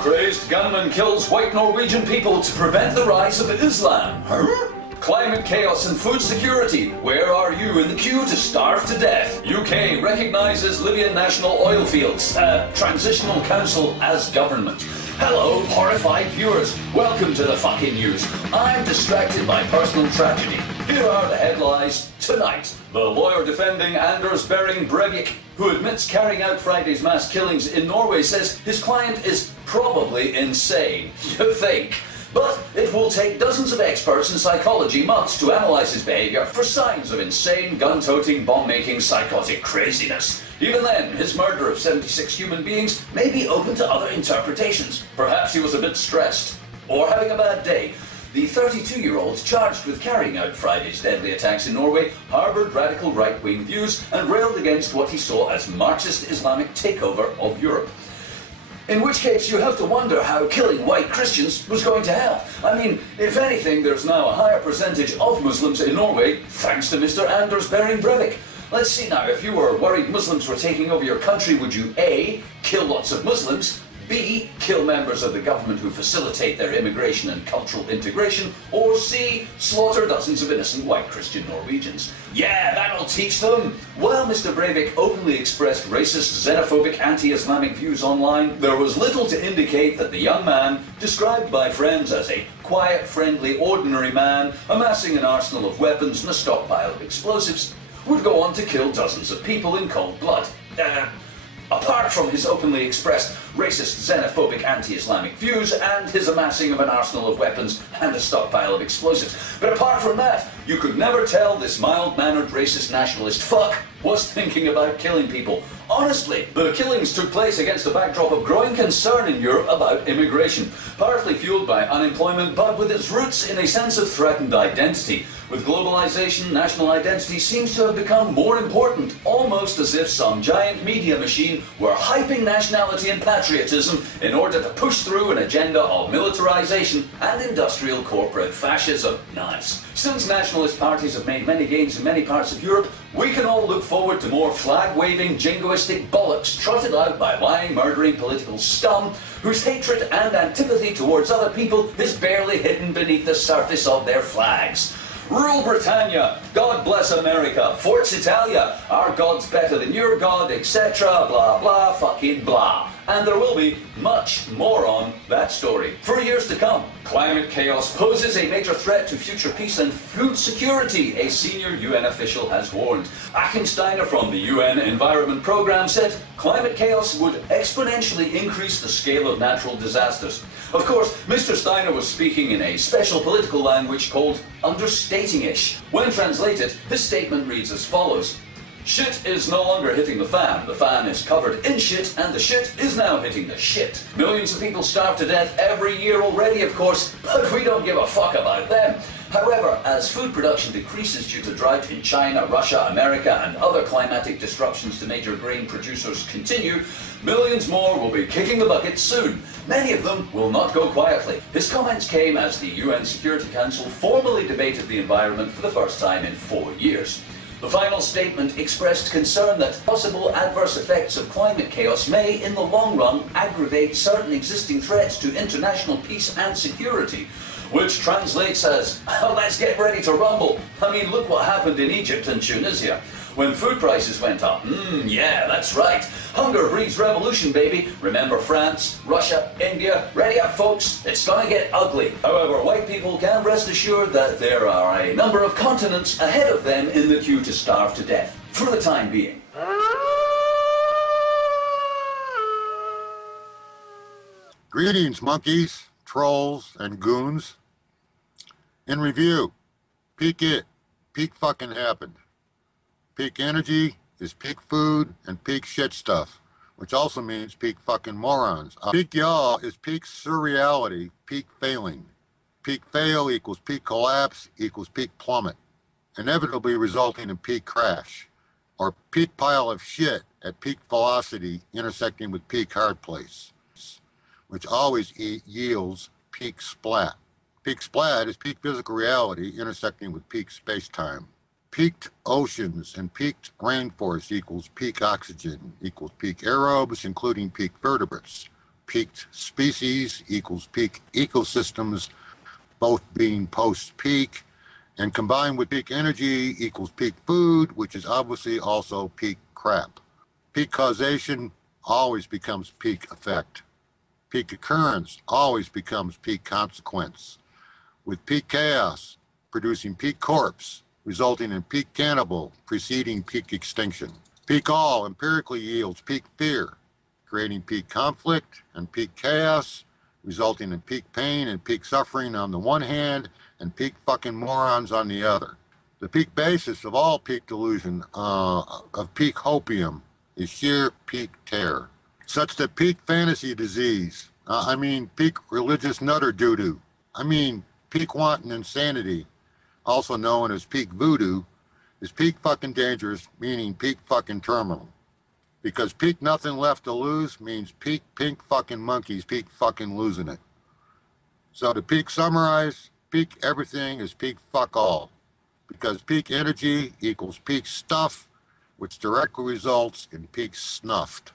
Crazed gunman kills white Norwegian people to prevent the rise of Islam. Huh? Climate chaos and food security. Where are you in the queue to starve to death? UK recognises Libyan national oil fields. Transitional council as government. Hello, horrified viewers. Welcome to the FKN Newz. I'm distracted by personal tragedy. Here are the headlines tonight. The lawyer defending Anders Behring Breivik, who admits carrying out Friday's mass killings in Norway, says his client is probably insane. You think? But it will take dozens of experts in psychology months to analyse his behaviour for signs of insane, gun-toting, bomb-making, psychotic craziness. Even then, his murder of 76 human beings may be open to other interpretations. Perhaps he was a bit stressed, or having a bad day. The 32-year-old charged with carrying out Friday's deadly attacks in Norway harboured radical right-wing views and railed against what he saw as Marxist Islamic takeover of Europe. In which case, you have to wonder how killing white Christians was going to help. I mean, if anything, there's now a higher percentage of Muslims in Norway, thanks to Mr. Anders Behring Breivik. Let's see now, if you were worried Muslims were taking over your country, would you A, kill lots of Muslims, B, kill members of the government who facilitate their immigration and cultural integration, or C, slaughter dozens of innocent white Christian Norwegians? Yeah, that'll teach them! While Mr. Breivik openly expressed racist, xenophobic, anti-Islamic views online, there was little to indicate that the young man, described by friends as a quiet, friendly, ordinary man, amassing an arsenal of weapons and a stockpile of explosives, would go on to kill dozens of people in cold blood. Apart from his openly expressed racist, xenophobic, anti-Islamic views and his amassing of an arsenal of weapons and a stockpile of explosives. But apart from that, you could never tell this mild-mannered racist nationalist fuck was thinking about killing people. Honestly, the killings took place against a backdrop of growing concern in Europe about immigration, partly fueled by unemployment, but with its roots in a sense of threatened identity. With globalization, national identity seems to have become more important, almost as if some giant media machine were hyping nationality and patriotism in order to push through an agenda of militarization and industrial corporate fascism. Nice. Since nationalist parties have made many gains in many parts of Europe, we can all look forward to more flag-waving, jingoistic bollocks trotted out by lying, murdering political scum whose hatred and antipathy towards other people is barely hidden beneath the surface of their flags. Rule Britannia, God bless America, Forza Italia, our God's better than your God, etc. Blah blah fucking blah. And there will be much more on that story for years to come. Climate chaos poses a major threat to future peace and food security, a senior UN official has warned. Achim Steiner from the UN Environment Programme said climate chaos would exponentially increase the scale of natural disasters. Of course, Mr. Steiner was speaking in a special political language called understating-ish. When translated, his statement reads as follows. Shit is no longer hitting the fan is covered in shit, and the shit is now hitting the shit. Millions of people starve to death every year already, of course, but we don't give a fuck about them. However, as food production decreases due to drought in China, Russia, America, and other climatic disruptions to major grain producers continue, millions more will be kicking the bucket soon. Many of them will not go quietly. His comments came as the UN Security Council formally debated the environment for the first time in 4 years. The final statement expressed concern that possible adverse effects of climate chaos may, in the long run, aggravate certain existing threats to international peace and security, which translates as, oh, let's get ready to rumble. I mean, look what happened in Egypt and Tunisia when food prices went up. Yeah, that's right. Hunger breeds revolution, baby. Remember France, Russia, India. Ready up, folks. It's gonna get ugly. However, white people can rest assured that there are a number of continents ahead of them in the queue to starve to death, for the time being. Greetings, monkeys, trolls, and goons. In review, peak it. Peak fucking happened. Peak energy is peak food and peak shit stuff, which also means peak fucking morons. Peak y'all is peak surreality, peak failing. Peak fail equals peak collapse equals peak plummet, inevitably resulting in peak crash, or peak pile of shit at peak velocity intersecting with peak hard place, which always yields peak splat. Peak splat is peak physical reality intersecting with peak space-time. Peaked oceans and peaked rainforest equals peak oxygen equals peak aerobes, including peak vertebrates. peaked species equals peak ecosystems, both being post-peak, and combined with peak energy equals peak food, which is obviously also peak crap. Peak causation always becomes peak effect. Peak occurrence always becomes peak consequence. With peak chaos producing peak corpse, resulting in peak cannibal preceding peak extinction. Peak all empirically yields peak fear, creating peak conflict and peak chaos, resulting in peak pain and peak suffering on the one hand, and peak fucking morons on the other. The peak basis of all peak delusion, of peak hopium, is sheer peak terror. Such that peak fantasy disease, peak religious nutter doo-doo, peak wanton insanity, also known as peak voodoo, is peak fucking dangerous, meaning peak fucking terminal. Because peak nothing left to lose means peak pink fucking monkeys peak fucking losing it. So to peak summarize, peak everything is peak fuck all. Because peak energy equals peak stuff, which directly results in peak snuffed.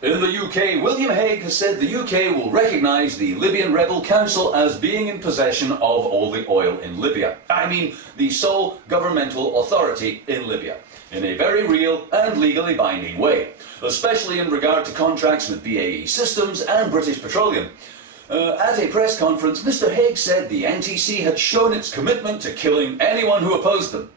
In the UK, William Hague has said the UK will recognise the Libyan Rebel Council as being in possession of all the oil in Libya. The sole governmental authority in Libya, in a very real and legally binding way, especially in regard to contracts with BAE Systems and British Petroleum. At a press conference, Mr. Hague said the NTC had shown its commitment to killing anyone who opposed them.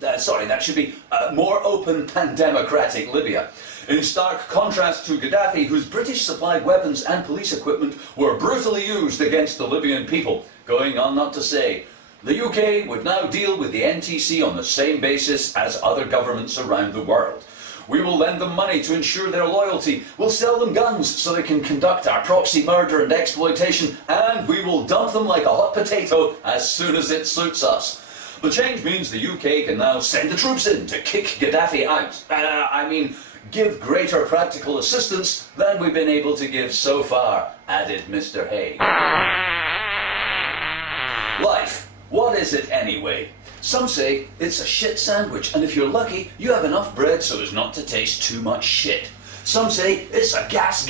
That should be more open and democratic Libya. In stark contrast to Gaddafi, whose British-supplied weapons and police equipment were brutally used against the Libyan people, going on not to say, the UK would now deal with the NTC on the same basis as other governments around the world. We will lend them money to ensure their loyalty, we'll sell them guns so they can conduct our proxy murder and exploitation, and we will dump them like a hot potato as soon as it suits us. The change means the UK can now send the troops in to kick Gaddafi out. Give greater practical assistance than we've been able to give so far, added Mr. Hague. Life. What is it anyway? Some say it's a shit sandwich, and if you're lucky, you have enough bread so as not to taste too much shit. Some say it's a gas,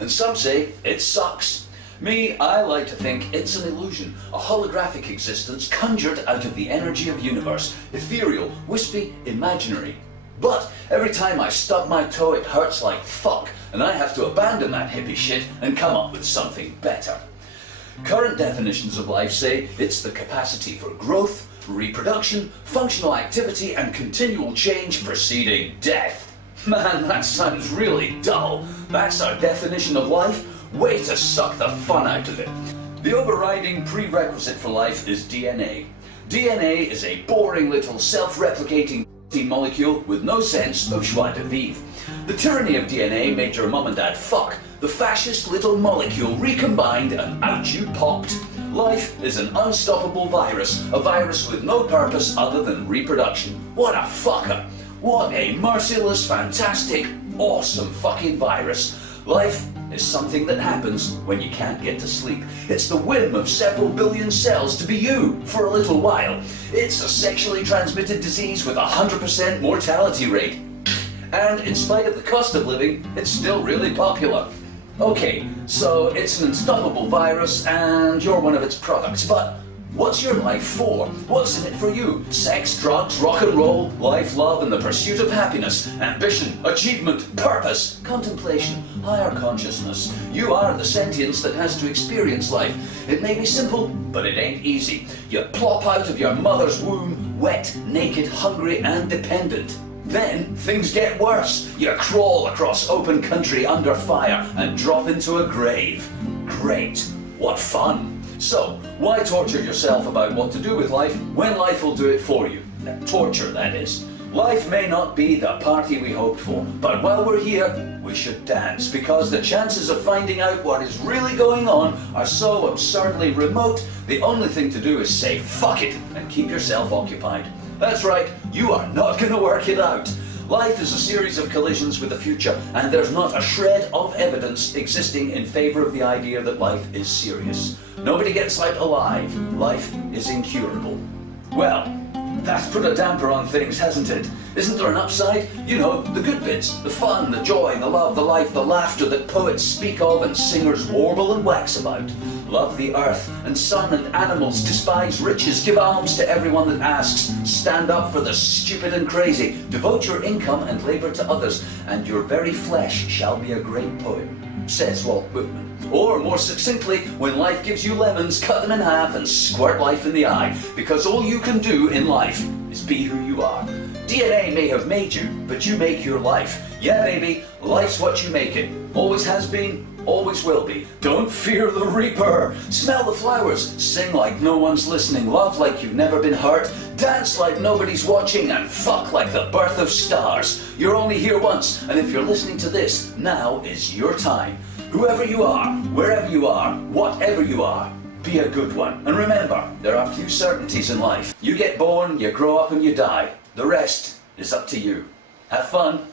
and some say it sucks. Me, I like to think it's an illusion, a holographic existence conjured out of the energy of universe, ethereal, wispy, imaginary. But every time I stub my toe it hurts like fuck, and I have to abandon that hippie shit and come up with something better. Current definitions of life say it's the capacity for growth, reproduction, functional activity and continual change preceding death. Man, that sounds really dull. That's our definition of life? Way to suck the fun out of it. The overriding prerequisite for life is DNA. DNA is a boring little self-replicating molecule with no sense of joie de vivre. The tyranny of DNA made your mum and dad fuck. The fascist little molecule recombined and out you popped. Life is an unstoppable virus, a virus with no purpose other than reproduction. What a fucker. What a merciless, fantastic, awesome fucking virus. Life is something that happens when you can't get to sleep. It's the whim of several billion cells to be you for a little while. It's a sexually transmitted disease with a 100% mortality rate. And in spite of the cost of living, it's still really popular. Okay, so it's an unstoppable virus and you're one of its products, but what's your life for? What's in it for you? Sex, drugs, rock and roll, life, love, and the pursuit of happiness, ambition, achievement, purpose, contemplation, higher consciousness. You are the sentience that has to experience life. It may be simple, but it ain't easy. You plop out of your mother's womb, wet, naked, hungry, and dependent. Then things get worse. You crawl across open country under fire and drop into a grave. Great. What fun. So, why torture yourself about what to do with life when life will do it for you? Torture, that is. Life may not be the party we hoped for, but while we're here, we should dance, because the chances of finding out what is really going on are so absurdly remote, the only thing to do is say fuck it and keep yourself occupied. That's right, you are not going to work it out. Life is a series of collisions with the future, and there's not a shred of evidence existing in favor of the idea that life is serious. Nobody gets out alive. Life is incurable. Well, That's put a damper on things, hasn't it? Isn't there an upside? You know, the good bits, the fun, the joy, the love, the life, the laughter that poets speak of and singers warble and wax about. Love the earth and sun and animals, despise riches, give alms to everyone that asks, stand up for the stupid and crazy, devote your income and labour to others, and your very flesh shall be a great poem, says Walt Whitman. Or, more succinctly, when life gives you lemons, cut them in half and squirt life in the eye, because all you can do in life is be who you are. DNA may have made you, but you make your life. Yeah, baby, life's what you make it. Always has been, always will be. Don't fear the reaper. Smell the flowers. Sing like no one's listening. Love like you've never been hurt. Dance like nobody's watching. And fuck like the birth of stars. You're only here once, and if you're listening to this, now is your time. Whoever you are, wherever you are, whatever you are, be a good one. And remember, there are few certainties in life. You get born, you grow up, and you die. The rest is up to you. Have fun.